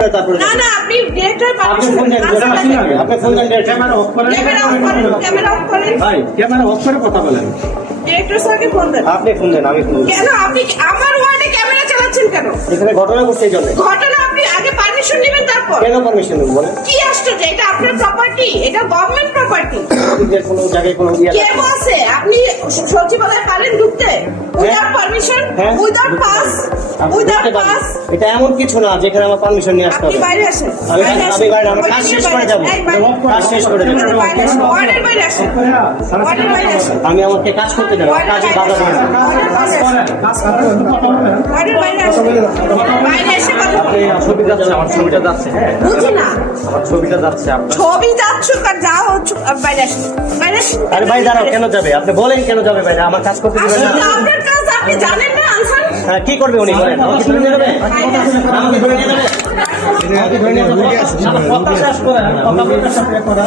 না না আপনি ডিরেক্টর আপনি ফোন দেন, আপনি ফোন দেন, ক্যামেরা অফ করেন, ক্যামেরা অফ করেন ভাই ক্যামেরা অফ করে কথা বলেন। ডিরেক্টর স্যারকে ফোন দেন। আপনি ফোন দেন, আমি ফোন দেন। কেন আপনি আমার ওয়ার্ডে ক্যামেরা চালাচ্ছেন কেন? এখানে ঘটনা ঘটছে এই জন্য। ঘটনা আপনি আগে পারমিশন নেবেন তারপর। কেন পারমিশন নেব বলেন? কি আশ্চর্য, এটা আপনার প্রপার্টি, এটা গভর্নমেন্ট প্রপার্টি। আপনাদের কোনো জায়গায় কোনো কে বলছে আপনি সচিবালয়ে পারেন ঢুকতে উইদাউট পারমিশন, হ্যাঁ, উইদাউট পাস, উইদাউট পাস? এটা এমন কিছু না যেখানে আমার পারমিশন নিয়ে আসতে আপনি হবে। বাইরে আসেন। আমি বাইরে, আমার কাজ শেষ করে যাবো, কাজ শেষ করে যাবো। ওয়ার্ডের বাইরে আসেন, ওয়ার্ডের বাইরে আসেন, আমি আমাকে কাজ করতে দেবো, কাজে বাধা দেবো না। ওয়ার্ডের বাইরে আসেন, বাইরে এসে কথা বলুন। এই ছবি যাচ্ছে, আমার ছবিটা যাচ্ছে, হ্যাঁ বুঝি না আমার ছবিটা যাচ্ছে আপনার। ছবি যাচ্ছ আর যা হচ্ছে বাইরে আসেন, বাইরে আসেন। আরে ভাই দাঁড়াও, কেন যাবে? আপনি বলেন কেন যাবে ভাই? আমার কাজ করতে দিবেন আসলে না? আপনার কাজ আপনি জানেন না আনসার। হ্যাঁ, কি করবে উনি বলেন? আমাকে ধরে নিয়ে যাবে? আমাকে ধরে নিয়ে যাবে? আমাকে ধরে নিয়ে যাবে? কথা শেষ করে, কথা বলতে সাথে করা।